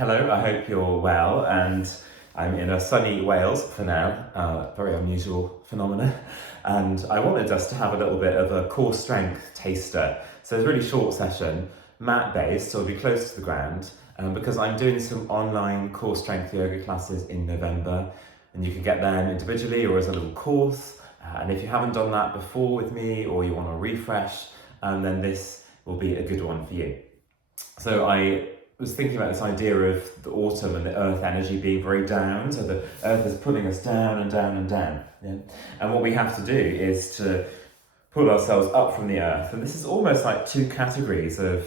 Hello, I hope you're well, and I'm in a sunny Wales for now, very unusual phenomenon, and I wanted us to have a little bit of a core strength taster. So it's a really short session, mat based, so it'll be close to the ground, because I'm doing some online core strength yoga classes in November, and you can get them individually or as a little course, and if you haven't done that before with me or you want to refresh, then this will be a good one for you. So I was thinking about this idea of the autumn and the earth energy being very down, so the earth is pulling us down and down and down. Yeah? And what we have to do is to pull ourselves up from the earth. And this is almost like two categories of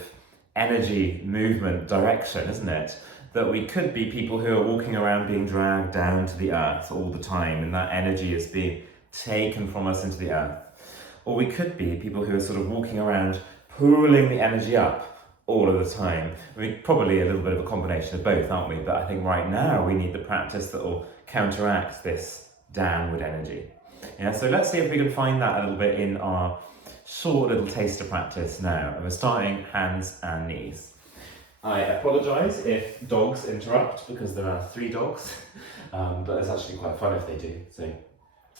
energy, movement, direction, isn't it? That we could be people who are walking around being dragged down to the earth all the time, and that energy is being taken from us into the earth. Or we could be people who are sort of walking around pulling the energy up all of the time. I mean, probably a little bit of a combination of both, aren't we? But I think right now we need the practice that will counteract this downward energy. Yeah, so let's see if we can find that a little bit in our short little taster practice now. And we're starting hands and knees. I apologise if dogs interrupt because there are 3 dogs, but it's actually quite fun if they do, so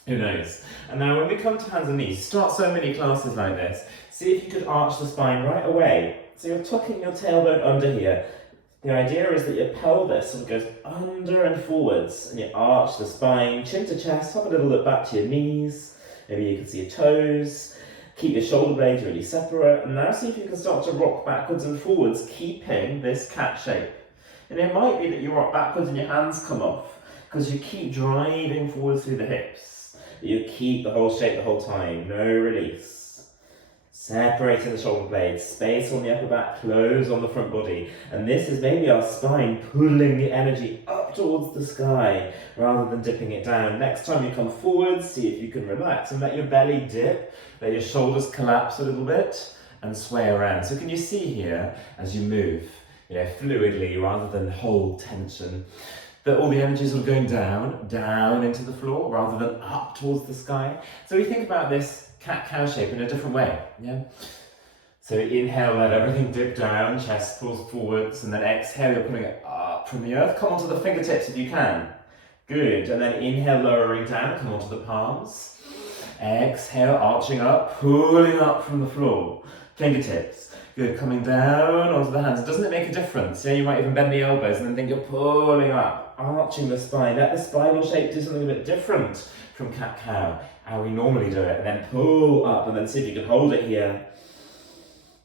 who knows. And now when we come to hands and knees, start so many classes like this, see if you could arch the spine right away. So you're tucking your tailbone under here. The idea is that your pelvis sort of goes under and forwards, and you arch the spine, chin to chest, have a little look back to your knees. Maybe you can see your toes. Keep your shoulder blades really separate. And now see if you can start to rock backwards and forwards, keeping this cat shape. And it might be that you rock backwards and your hands come off, because you keep driving forwards through the hips. You keep the whole shape the whole time, no release. Separating the shoulder blades, space on the upper back, close on the front body. And this is maybe our spine pulling the energy up towards the sky rather than dipping it down. Next time you come forward, see if you can relax and let your belly dip, let your shoulders collapse a little bit and sway around. So can you see here as you move, fluidly rather than hold tension, that all the energy is sort of going down into the floor rather than up towards the sky. So we think about this cat-cow shape in a different way, yeah? So inhale, let everything dip down, chest pulls forwards, and then exhale, you're pulling it up from the earth. Come onto the fingertips if you can. Good, and then inhale, lowering down, come onto the palms. Exhale, arching up, pulling up from the floor. Fingertips. Good, coming down onto the hands. Doesn't it make a difference? Yeah, you might even bend the elbows and then think you're pulling up, arching the spine. Let the spinal shape do something a bit different from cat-cow, how we normally do it, and then pull up, and then see if you can hold it here.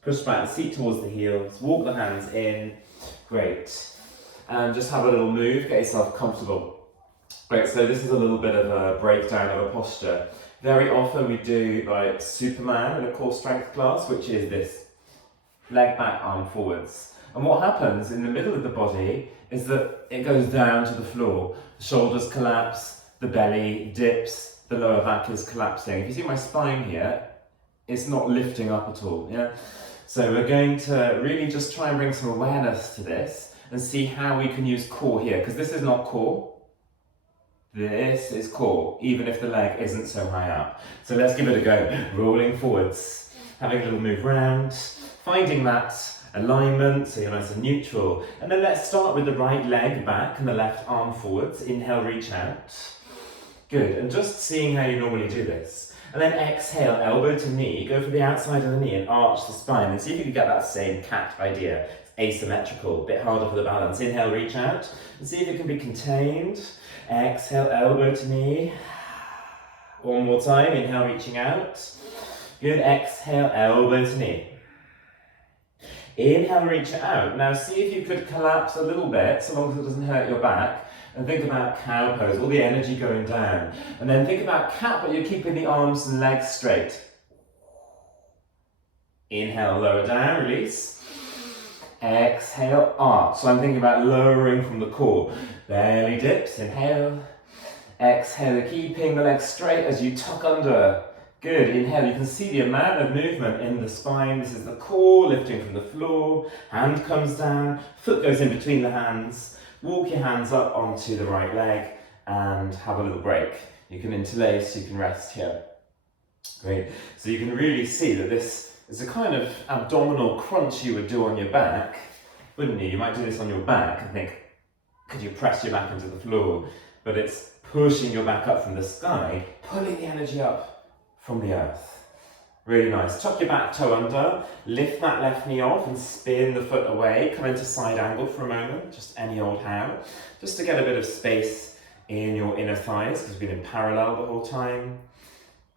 Push back the seat towards the heels, walk the hands in. Great. And just have a little move, get yourself comfortable. Great, so this is a little bit of a breakdown of a posture. Very often we do like Superman in a core strength class, which is this leg back, arm forwards. And what happens in the middle of the body is that it goes down to the floor. The shoulders collapse, the belly dips, the lower back is collapsing. If you see my spine here, it's not lifting up at all, yeah? So we're going to really just try and bring some awareness to this and see how we can use core here, because this is not core. This is core, even if the leg isn't so high up. So let's give it a go. Rolling forwards, having a little move round, finding that alignment, so you're nice and neutral. And then let's start with the right leg back and the left arm forwards. Inhale, reach out. Good, and just seeing how you normally do this. And then exhale, elbow to knee, go for the outside of the knee and arch the spine, and see if you can get that same cat idea. It's asymmetrical, a bit harder for the balance. Inhale, reach out, and see if it can be contained. Exhale, elbow to knee. One more time, inhale, reaching out. Good, exhale, elbow to knee. Inhale, reach it out. Now see if you could collapse a little bit, so long as it doesn't hurt your back. And think about cow pose, all the energy going down. And then think about cat, but you're keeping the arms and legs straight. Inhale, lower down, release. Exhale, arch. So I'm thinking about lowering from the core. Belly dips, inhale. Exhale, keeping the legs straight as you tuck under. Good, inhale, you can see the amount of movement in the spine. This is the core lifting from the floor. Hand comes down, foot goes in between the hands. Walk your hands up onto the right leg and have a little break. You can interlace, you can rest here. Great, so you can really see that this is a kind of abdominal crunch you would do on your back, wouldn't you? You might do this on your back and think, could you press your back into the floor? But it's pushing your back up from the sky, pulling the energy up from the earth. Really nice. Tuck your back toe under, lift that left knee off and spin the foot away. Come into side angle for a moment, just any old how. Just to get a bit of space in your inner thighs, because we've been in parallel the whole time.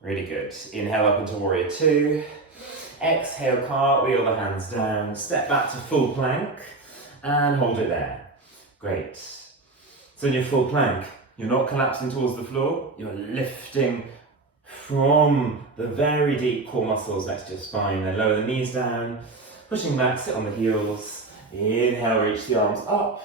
Really good. Inhale up into warrior two. Exhale, cartwheel the hands down. Step back to full plank and hold it there. Great. So in your full plank, you're not collapsing towards the floor, you're lifting from the very deep core muscles next to your spine. Then lower the knees down, pushing back, sit on the heels. Inhale, reach the arms up,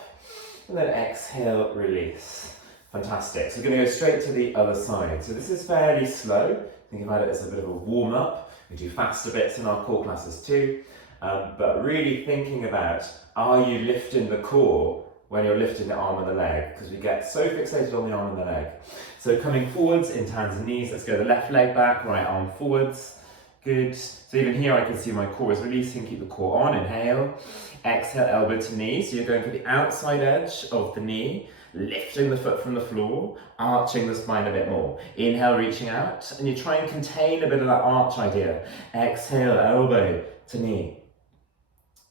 and then exhale, release. Fantastic. So we're going to go straight to the other side. So this is fairly slow. Think about it as a bit of a warm-up. We do faster bits in our core classes too. But really thinking about, are you lifting the core when you're lifting the arm and the leg? Because we get so fixated on the arm and the leg. So coming forwards in hands and knees, let's go the left leg back, right arm forwards. Good. So even here I can see my core is releasing, keep the core on, inhale. Exhale, elbow to knee. So you're going for the outside edge of the knee, lifting the foot from the floor, arching the spine a bit more. Inhale, reaching out, and you try and contain a bit of that arch idea. Exhale, elbow to knee.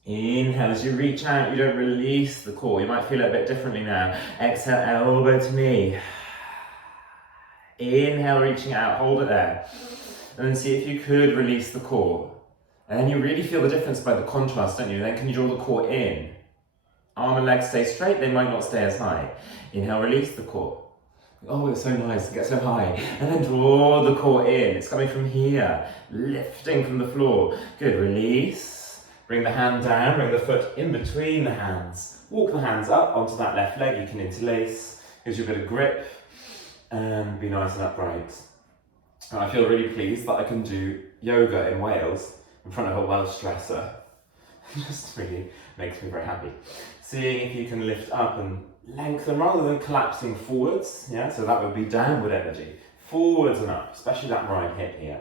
Inhale, as you reach out, you don't release the core. You might feel it a bit differently now. Exhale, elbow to knee. Inhale, reaching out, hold it there. And then see if you could release the core. And then you really feel the difference by the contrast, don't you? Then can you draw the core in? Arm and legs stay straight, they might not stay as high. Inhale, release the core. Oh, it's so nice, get so high. And then draw the core in. It's coming from here, lifting from the floor. Good, release. Bring the hand down, bring the foot in between the hands. Walk the hands up onto that left leg, you can interlace. Gives you a bit of grip. And be nice and upright. And I feel really pleased that I can do yoga in Wales in front of a Welsh dresser. It just really makes me very happy. Seeing if you can lift up and lengthen rather than collapsing forwards. Yeah, so that would be downward energy. Forwards and up, especially that right hip here.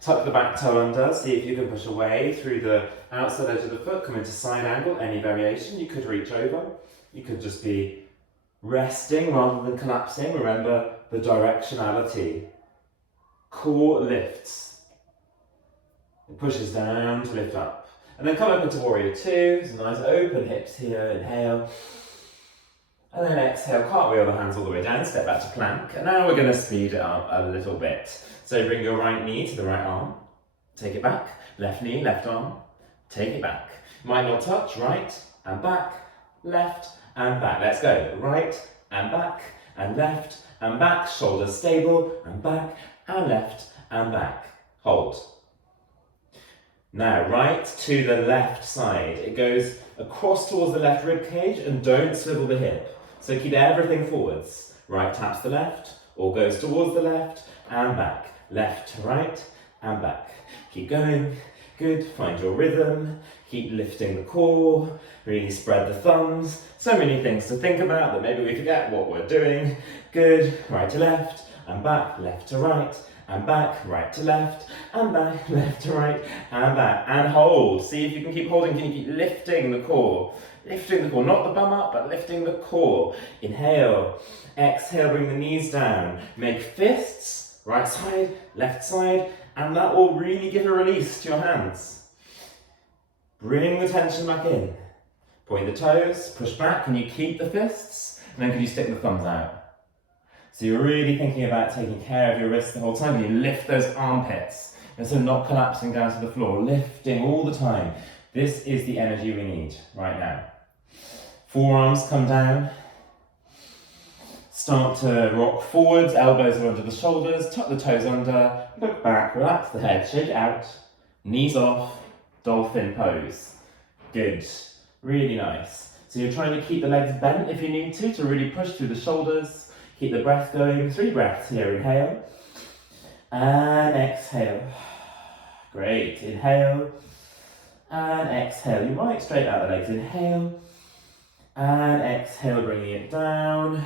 Tuck the back toe under, see if you can push away through the outside edge of the foot, come into side angle, any variation. You could reach over, you could just be resting rather than collapsing. Remember the directionality. Core lifts. It pushes down to lift up. And then come up into warrior two. Some nice open hips here. Inhale. And then exhale, cartwheel the hands all the way down, step back to plank. And now we're going to speed it up a little bit. So bring your right knee to the right arm. Take it back. Left knee, left arm. Take it back. Might not touch. Right and back. Left and back. Let's go. Right and back and left and back. Shoulders stable and back and left and back. Hold. Now right to the left side. It goes across towards the left rib cage and don't swivel the hip. So keep everything forwards. Right taps the left or goes towards the left and back. Left to right and back. Keep going. Good. Find your rhythm. Keep lifting the core. Really spread the thumbs. So many things to think about that maybe we forget what we're doing. Good. Right to left and back. Left to right and back. Right to left and back. Left to right and back. And hold. See if you can keep holding. Can you keep lifting the core? Lifting the core. Not the bum up, but lifting the core. Inhale. Exhale. Bring the knees down. Make fists. Right side, left side. And that will really give a release to your hands. Bring the tension back in. Point the toes, push back. Can you keep the fists? And then can you stick the thumbs out? So you're really thinking about taking care of your wrists the whole time. You lift those armpits. And so not collapsing down to the floor, lifting all the time. This is the energy we need right now. Forearms come down. Start to rock forwards, elbows are under the shoulders, tuck the toes under, look back, relax the head, shake it out, knees off, dolphin pose. Good, really nice. So you're trying to keep the legs bent if you need to really push through the shoulders, keep the breath going. 3 breaths here, inhale, and exhale. Great, inhale, and exhale. You might straighten out the legs, inhale, and exhale, bringing it down.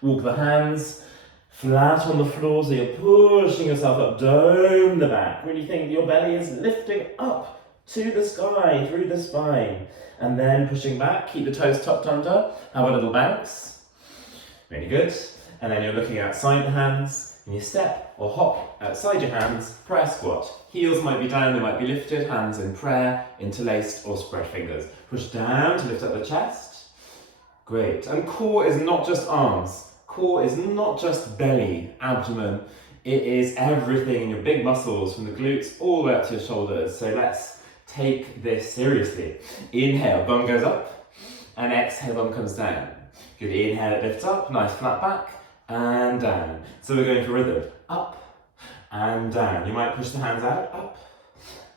Walk the hands flat on the floor so you're pushing yourself up, dome the back. Really think your belly is lifting up to the sky, through the spine. And then pushing back, keep the toes tucked under, have a little bounce. Really good. And then you're looking outside the hands, and you step or hop outside your hands, prayer squat. Heels might be down, they might be lifted, hands in prayer, interlaced or spread fingers. Push down to lift up the chest. Great. And core is not just arms. Core is not just belly, abdomen. It is everything in your big muscles, from the glutes all the way up to your shoulders. So let's take this seriously. Inhale, bum goes up, and exhale, bum comes down. Good, inhale, it lifts up, nice flat back, and down. So we're going for rhythm, up and down. You might push the hands out, up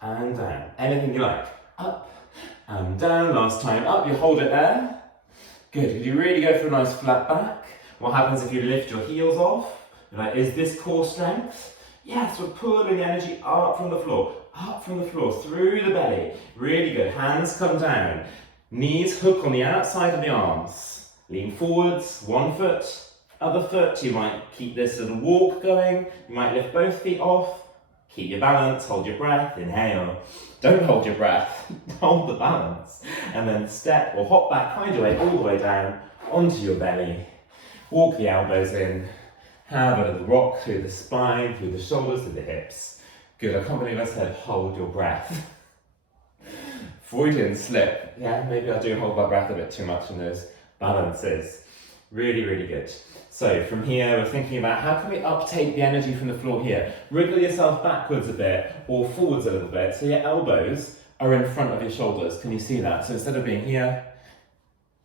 and down. Anything you like, up and down. Last time, up, you hold it there. Good, could you really go for a nice flat back? What happens if you lift your heels off? You're like, is this core strength? Yes, we're pulling the energy up from the floor, through the belly. Really good, hands come down. Knees hook on the outside of the arms. Lean forwards, one foot, other foot. You might keep this little walk going. You might lift both feet off. Keep your balance, hold your breath, inhale. Don't hold your breath, hold the balance. And then step or hop back, find your way all the way down onto your belly. Walk the elbows in. Have a little rock through the spine, through the shoulders, through the hips. Good, I can't believe I said hold your breath. Freudian slip. Yeah, maybe I do hold my breath a bit too much in those balances. Really, really good. So from here, we're thinking about how can we uptake the energy from the floor here? Wriggle yourself backwards a bit or forwards a little bit so your elbows are in front of your shoulders. Can you see that? So instead of being here,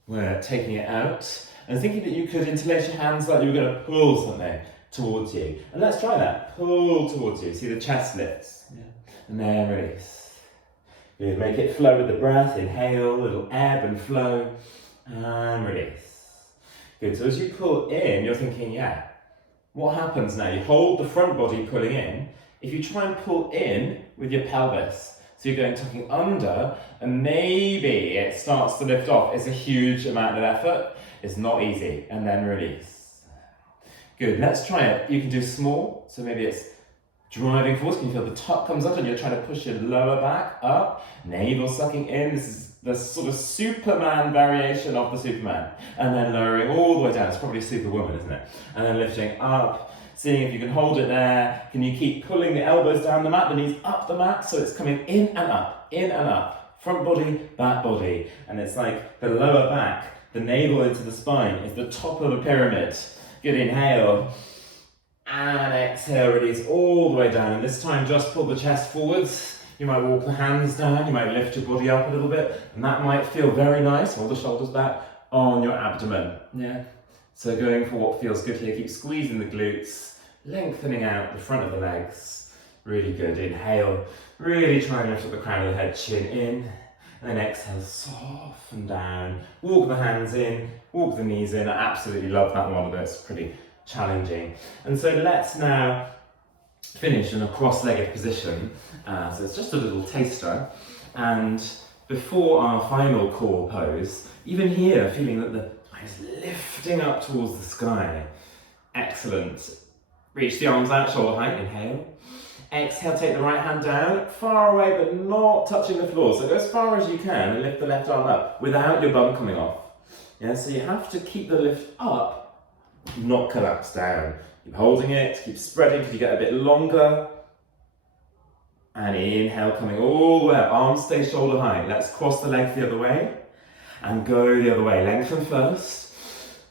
we're taking it out and thinking that you could interlace your hands like you were going to pull something towards you. And let's try that. Pull towards you. See the chest lifts. Yeah. And then release. Good. Make it flow with the breath. Inhale, a little ebb and flow. And release. Good. So as you pull in, you're thinking, yeah, what happens now? You hold the front body pulling in. If you try and pull in with your pelvis, so you're going tucking under, and maybe it starts to lift off. It's a huge amount of effort. It's not easy. And then release. Good. Let's try it. You can do small. So maybe it's driving forwards. Can you feel the tuck comes up and you're trying to push your lower back up? Navel sucking in. This is the sort of Superman variation of the Superman. And then lowering all the way down. It's probably Superwoman, isn't it? And then lifting up. Seeing if you can hold it there. Can you keep pulling the elbows down the mat, the knees up the mat, so it's coming in and up, in and up. Front body, back body. And it's like the lower back, the navel into the spine is the top of a pyramid. Good, inhale. And exhale, release all the way down. And this time just pull the chest forwards. You might walk the hands down, you might lift your body up a little bit. And that might feel very nice, hold the shoulders back on your abdomen. Yeah. So going for what feels good here, keep squeezing the glutes, lengthening out the front of the legs. Really good. Inhale, really try and lift up the crown of the head, chin in. And then exhale, soften down. Walk the hands in, walk the knees in. I absolutely love that one, but it's pretty challenging. And so let's now finish in a cross-legged position. So it's just a little taster. And before our final core pose, even here, feeling that the is lifting up towards the sky. Excellent. Reach the arms out, shoulder height, inhale. Exhale, take the right hand down, far away but not touching the floor. So go as far as you can and lift the left arm up without your bum coming off. Yeah, so you have to keep the lift up, not collapse down. Keep holding it, keep spreading because you get a bit longer. And inhale, coming all the way up, arms stay shoulder height. Let's cross the legs the other way. And go the other way. Lengthen first,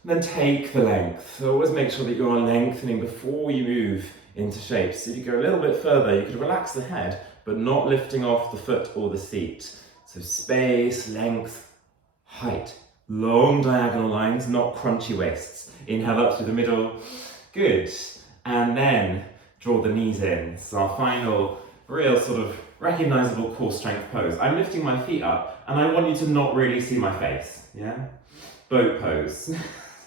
then take the length. So always make sure that you're lengthening before you move into shape. So if you go a little bit further, you could relax the head, but not lifting off the foot or the seat. So space, length, height. Long diagonal lines, not crunchy waists. Inhale up through the middle. Good. And then draw the knees in. So our final real sort of recognizable core strength pose. I'm lifting my feet up and I want you to not really see my face, yeah? Boat pose.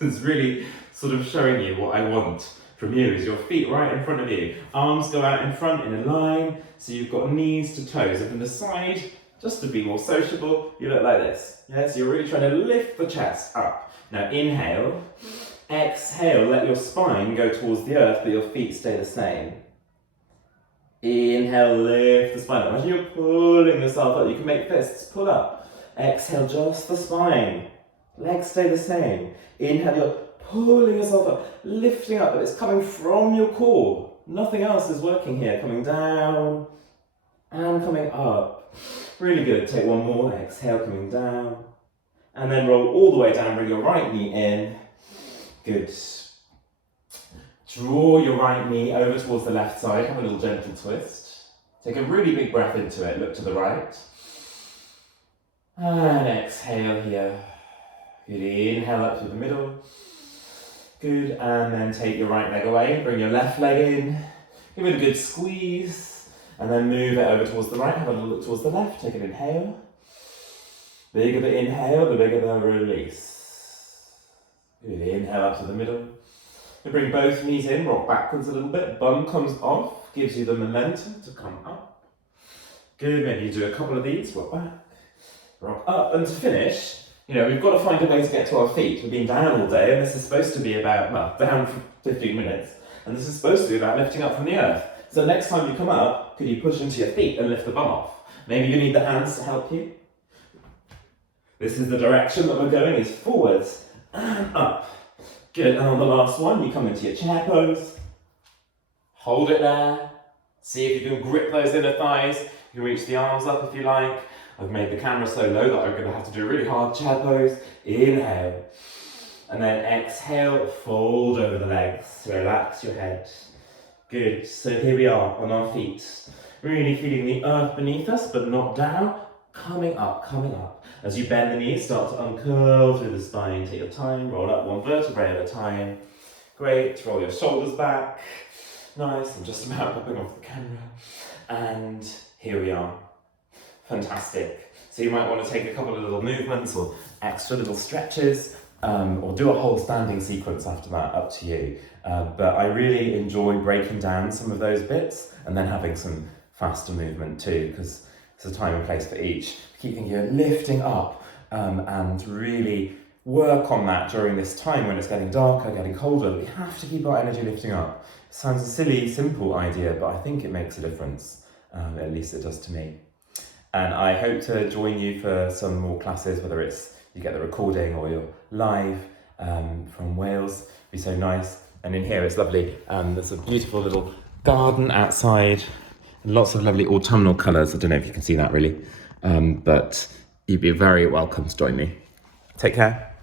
It's really sort of showing you what I want from you is your feet right in front of you. Arms go out in front in a line, so you've got knees to toes. Up in the side, just to be more sociable, you look like this. Yeah, so you're really trying to lift the chest up. Now inhale, exhale, let your spine go towards the earth, but your feet stay the same. Inhale, lift the spine up. Imagine you're pulling yourself up. You can make fists, pull up. Exhale, just the spine. Legs stay the same. Inhale, you're pulling yourself up, lifting up, but it's coming from your core. Nothing else is working here. Coming down and coming up. Really good. Take one more. Exhale, coming down. And then roll all the way down. Bring your right knee in. Good. Draw your right knee over towards the left side. Have a little gentle twist. Take a really big breath into it. Look to the right. And exhale here. Good. Inhale up through the middle. Good. And then take your right leg away. Bring your left leg in. Give it a good squeeze. And then move it over towards the right. Have a little look towards the left. Take an inhale. The bigger the inhale, the bigger the release. Good. Inhale up to the middle. You bring both knees in, rock backwards a little bit. Bum comes off, gives you the momentum to come up. Good. Maybe you do a couple of these. Rock back, rock up. And to finish, we've got to find a way to get to our feet. We've been down all day, and this is supposed to be about, down for 15 minutes. And this is supposed to be about lifting up from the earth. So next time you come up, could you push into your feet and lift the bum off? Maybe you need the hands to help you. This is the direction that we're going, is forwards and up. Good, and on the last one, you come into your chair pose. Hold it there. See if you can grip those inner thighs. You can reach the arms up if you like. I've made the camera so low that I'm going to have to do a really hard chair pose. Inhale. And then exhale, fold over the legs. Relax your head. Good, so here we are on our feet. Really feeling the earth beneath us, but not down. Coming up, coming up. As you bend the knees, start to uncurl through the spine. Take your time, roll up one vertebrae at a time. Great, roll your shoulders back. Nice, I'm just about popping off the camera. And here we are. Fantastic. So you might want to take a couple of little movements or extra little stretches, or do a whole standing sequence after that, up to you. But I really enjoy breaking down some of those bits and then having some faster movement too, because there's a time and place for each. Keep thinking of lifting up and really work on that during this time when it's getting darker, getting colder. We have to keep our energy lifting up. It sounds a silly, simple idea, but I think it makes a difference. At least it does to me. And I hope to join you for some more classes, whether it's you get the recording or you're live from Wales. It'd be so nice. And in here it's lovely. There's a beautiful little garden outside. Lots of lovely autumnal colours. I don't know if you can see that really. But you'd be very welcome to join me. Take care.